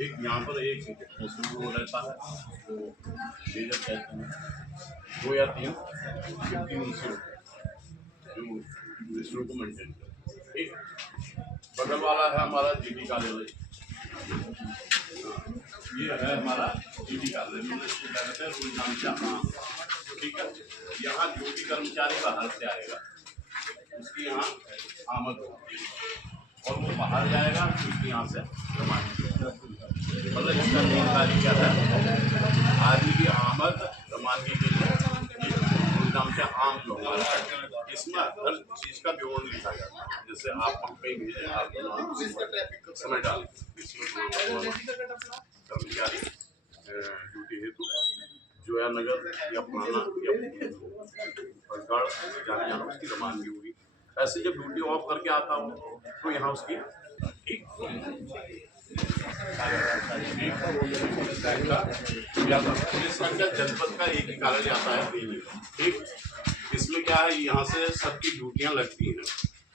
एक यहाँ पर एक वो रहता है तो लेजर कहते हैं 2 या 3 50 जो विष्णु को मेंटेन करते हैं। ठीक, बगल वाला है हमारा जीडी कार्यालय। ये है हमारा जीडी कार्यालय, इसको क्या कहते हैं रूल नाम से। ठीक है, यहाँ जो भी कर्मचारी बाहर से आएगा उसकी यहाँ आमद होगी और वो बाहर जाएगा उसकी यहाँ से मतलब इसका मेन कार्य क्या है, आदमी की आमद रवानगी के लिए नाम से आम जो हमारा इसमें हर चीज का विवरण लिखा जाता है। जैसे आप कहीं भेजे आप समय डाल कर्मचारी ड्यूटी हेतु जोया नगर या पुराना या जाने उसकी रवानगी होगी। ऐसे जब ड्यूटी ऑफ करके आता हूँ तो यहाँ उसकी ठीक जनपद का एक ही कार्यालय आता है। ठीक, इसमें क्या है यहाँ से सबकी ड्यूटियां लगती हैं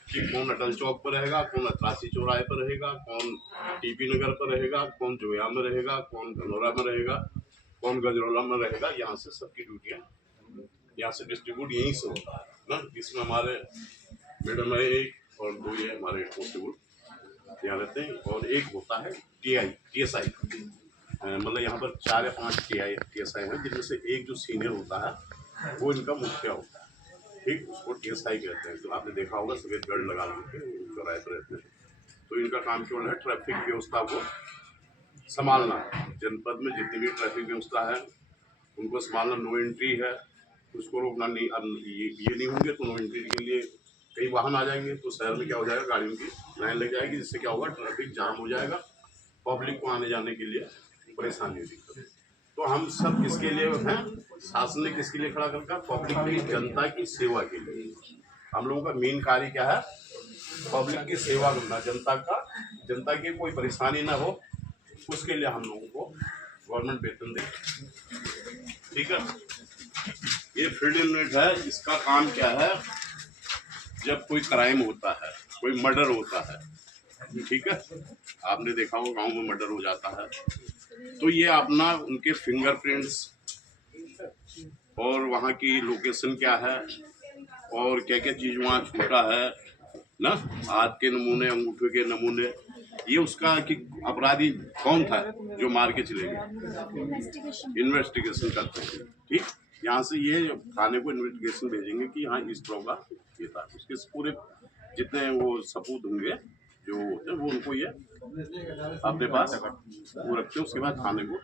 कि कौन अटल चौक पर रहेगा, कौन अतरासी चौराहे पर रहेगा, कौन टीपी नगर पर रहेगा, कौन जोया में रहेगा, कौन धनौरा में रहेगा, कौन गजरौला में रहेगा। यहाँ से सबकी ड्यूटियां यहाँ से डिस्ट्रीब्यूट यहीं से होता है ना। इसमें हमारे मैडम है एक और 2 ये हमारे कॉन्स्टेबल यहाँ रहते हैं और एक होता है TSI मतलब यहाँ पर 4 या 5 TSI हैं जिनमें से एक जो सीनियर होता है वो इनका मुखिया होता है। ठीक, उसको TSI कहते हैं। तो आपने देखा होगा सफेद गढ़ लगा के चौराहे पर रहते हैं। तो इनका काम केवल है ट्रैफिक व्यवस्था को संभालना। जनपद में जितनी भी ट्रैफिक व्यवस्था है उनको संभालना। नो एंट्री है उसको रोकना नहीं। अब ये नहीं होंगे तो नो एंट्री के लिए कई वाहन आ जाएंगे तो शहर में क्या हो जाएगा, गाड़ियों की लाइन लग जाएगी जिससे क्या होगा ट्रैफिक जाम हो जाएगा, पब्लिक को आने जाने के लिए परेशानी होगी। तो हम सब किसके लिए हैं, शासन ने किसके लिए खड़ा करके, पब्लिक की जनता की सेवा के लिए। हम लोगों का मेन कार्य क्या है, पब्लिक की सेवा करना, जनता की कोई परेशानी ना हो उसके लिए हम लोगों को गवर्नमेंट वेतन दे। ठीक है, ये फील्ड यूनिट है। इसका काम क्या है, जब कोई क्राइम होता है, कोई मर्डर होता है, ठीक है, आपने देखा हो गांव में मर्डर हो जाता है तो ये अपना उनके फिंगरप्रिंट्स और वहाँ की लोकेशन क्या है और क्या क्या चीज़ वहाँ छूटा है ना, हाथ के नमूने, अंगूठे के नमूने, ये उसका कि अपराधी कौन था जो मार के चले गए, इन्वेस्टिगेशन करते हैं। ठीक, यहाँ से ये थाने को इन्वेस्टिगेशन भेजेंगे कि यहाँ इस तरह का ये था। उसके पूरे जितने वो सबूत होंगे जो होते हैं वो उनको ये अपने पास वो रखते हैं। उसके बाद थाने को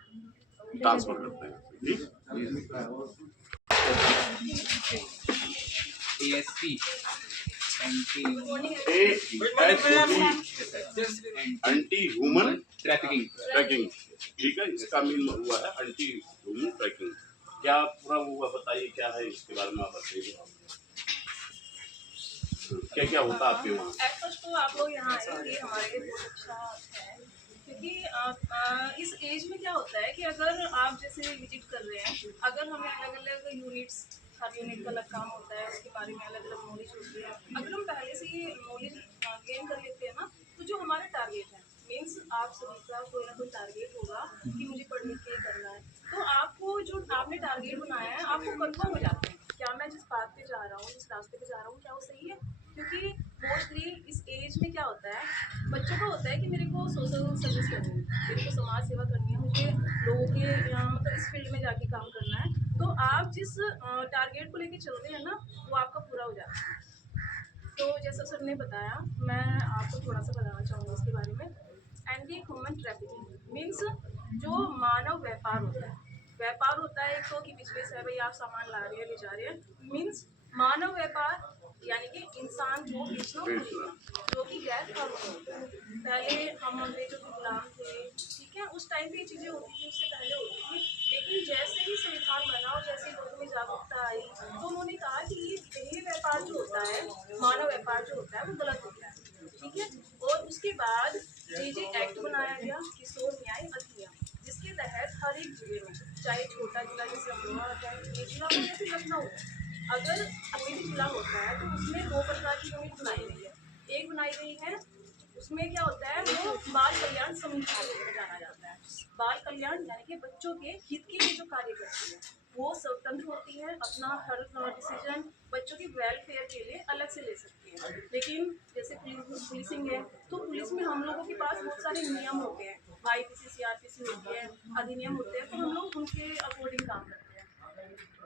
ट्रांसफर करते हैं। ठीक, ASP एंटी ह्यूमन ट्रैफिकिंग। ठीक है, इसका मीन हुआ है एंटी ह्यूमन ट्रैफिकिंग। क्या पूरा हुआ बताइए, क्या है इसके बारे में आप बताइए, क्या क्या होता है आपके वहाँ? तो आप लोग यहाँ आएंगे हमारे लिए बहुत अच्छा है, क्योंकि इस एज में क्या होता है कि अगर आप जैसे विजिट कर रहे हैं, अगर हमें अलग अलग यूनिट्स, हर यूनिट का अलग काम होता है, उसके बारे में अलग अलग नॉलेज होती है। अगर हम पहले से ये नॉलेज गेन कर लेते हैं ना, तो जो हमारे टारगेट है, मीन्स आप सभी का कोई ना कोई टारगेट होगा कि मुझे पढ़ लिख के करना है, तो आपको जो आपने टारगेट बनाया है आपको कंफर्म हो जाता है क्या मैं जिस बात पे जा रहा हूँ, जिस रास्ते पे जा रहा हूँ, क्या वो सही है। क्योंकि मोस्टली इस एज में क्या होता है, बच्चों को होता है कि मेरे को सोशल सर्विस करनी है, मेरे को समाज सेवा करनी है, मुझे लोगों के यहाँ मतलब इस फील्ड में जाके काम करना है। तो आप जिस टारगेट को लेके चल रहे हैं ना, वो आपका पूरा हो जाता है। तो जैसा सर ने बताया, मैं आपको थोड़ा सा बताना चाहूँगी इसके बारे में। एंटी ह्यूमन ट्रैफिकिंग मीन्स जो मानव व्यापार होता है एक तो कि बिजनेस है, भाई आप सामान ला रहे हैं ले जा रहे हैं, मीन्स मानव व्यापार यानी कि इंसान को बेचना जो कि गैर कानूनी होता है। पहले हम अंग्रेजों के गुलाम थे, ठीक है, उस टाइम पे ये चीज़ें होती थी, उससे पहले होती थी। लेकिन जैसे ही संविधान बना और जैसे लोगों में जागरूकता आई तो उन्होंने कहा कि ये व्यापार जो होता है, मानव व्यापार जो होता है वो गलत होता है, ठीक है। और उसके बाद JJ एक्ट बनाया गया, किशोर न्याय अधिनियम, जिसके तहत हर एक जिले में, चाहे छोटा जिला जैसे अमरोहा होता है, ये जिला हो या फिर लखनऊ, अगर कोई भी जिला होता है तो उसमें 2 प्रकार की यूनिट बनाई गई है। एक बनाई गई है, उसमें क्या होता है, वो बाल कल्याण समिति बाल कल्याण यानी कि बच्चों के हित के लिए जो कार्य करती है, वो स्वतंत्र होती है, अपना हर डिसीजन बच्चों की वेलफेयर के लिए अलग से ले सकती है। लेकिन जैसे पुलिसिंग है, तो पुलिस में हम लोगों के पास बहुत सारे नियम होते हैं, IPC CRPC होती है, अधिनियम होते हैं, तो हम लोग उनके अकॉर्डिंग काम करते हैं।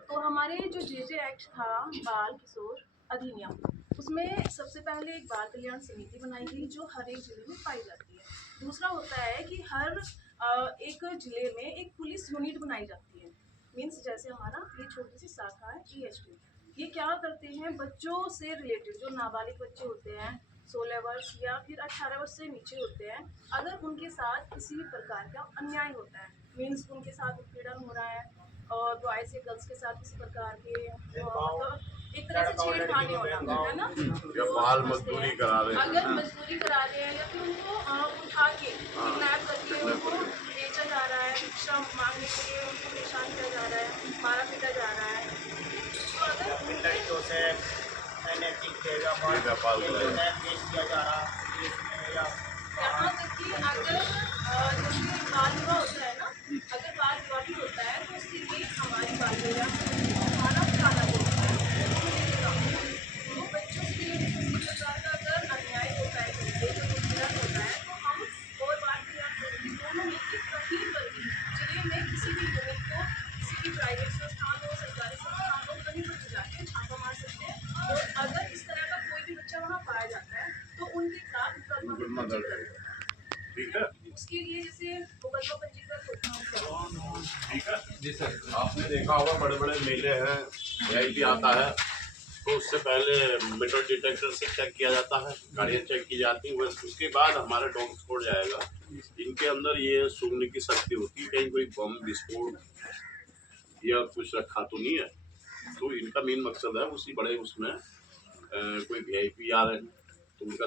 तो हमारे जो JJ एक्ट था, बाल किशोर अधिनियम, उसमें सबसे पहले एक बाल कल्याण समिति बनाई गई जो हर एक जिले में पाई जाती है। दूसरा होता है कि हर एक जिले में एक पुलिस यूनिट बनाई जाती है। मीन्स जैसे हमारा ये छोटी सी शाखा है EHP, ये क्या करते हैं, बच्चों से रिलेटेड जो नाबालिग बच्चे होते हैं, 16 वर्ष या फिर 18 वर्ष से नीचे होते हैं, अगर उनके साथ किसी भी प्रकार का अन्याय होता है, मीन्स उनके साथ उत्पीड़न हो रहा है और बॉयज से गर्ल्स के साथ किसी प्रकार के मतलब एक तरह से छेड़खानी हो रहा है ना, या बाल मजदूरी करा रहे हैं, अगर मजदूरी करा रहे हैं या फिर उनको उठा के किडनैप करके उनको बेचा जा रहा है, श्रम मांगने के लिए उनको परेशान किया जा रहा है, मारा पीटा जा रहा है, तो अगर लड़कियों से अनैतिक व्यापार पेश किया जा रहा है या यहाँ तक कि अगर जैसे बाल विवाह होता है ना, अगर बाल विवाह भी होता है तो उसके लिए हमारी बाल विवाह हमारा खाना होता है, तो बच्चों से किसी प्रकार का अगर अन्याय होता है, जो उत्पीड़न होता है, तो हम और बाल विवाह दोनों मिलकर कहीं पर भी जिले में किसी भी यूनिट को, किसी भी प्राइवेट संस्थान हो, सरकारी संस्थान हो, कहीं पर भी जाके छापा मार सकते हैं। और अगर इस तरह का कोई भी बच्चा वहाँ पाया जाता है तो उनके खिलाफ मुकदमा पंजीकृत करते हैं। ठीक है, उसके लिए जैसे मुकदमा पंजीकृत होता है। ठीक है जी सर। आपने देखा होगा बड़े बड़े मेले हैं, VIP आता है तो उससे पहले मेटल डिटेक्टर से चेक किया जाता है, गाड़ियाँ चेक की जाती हैं, बस उसके बाद हमारा डॉग स्क्वाड जाएगा। इनके अंदर ये सूंघने की शक्ति होती है कहीं कोई बम विस्फोट या कुछ रखा तो नहीं है, तो इनका मेन मकसद है उसी बड़े उसमें कोई VIP आ रहे हैं तो उनका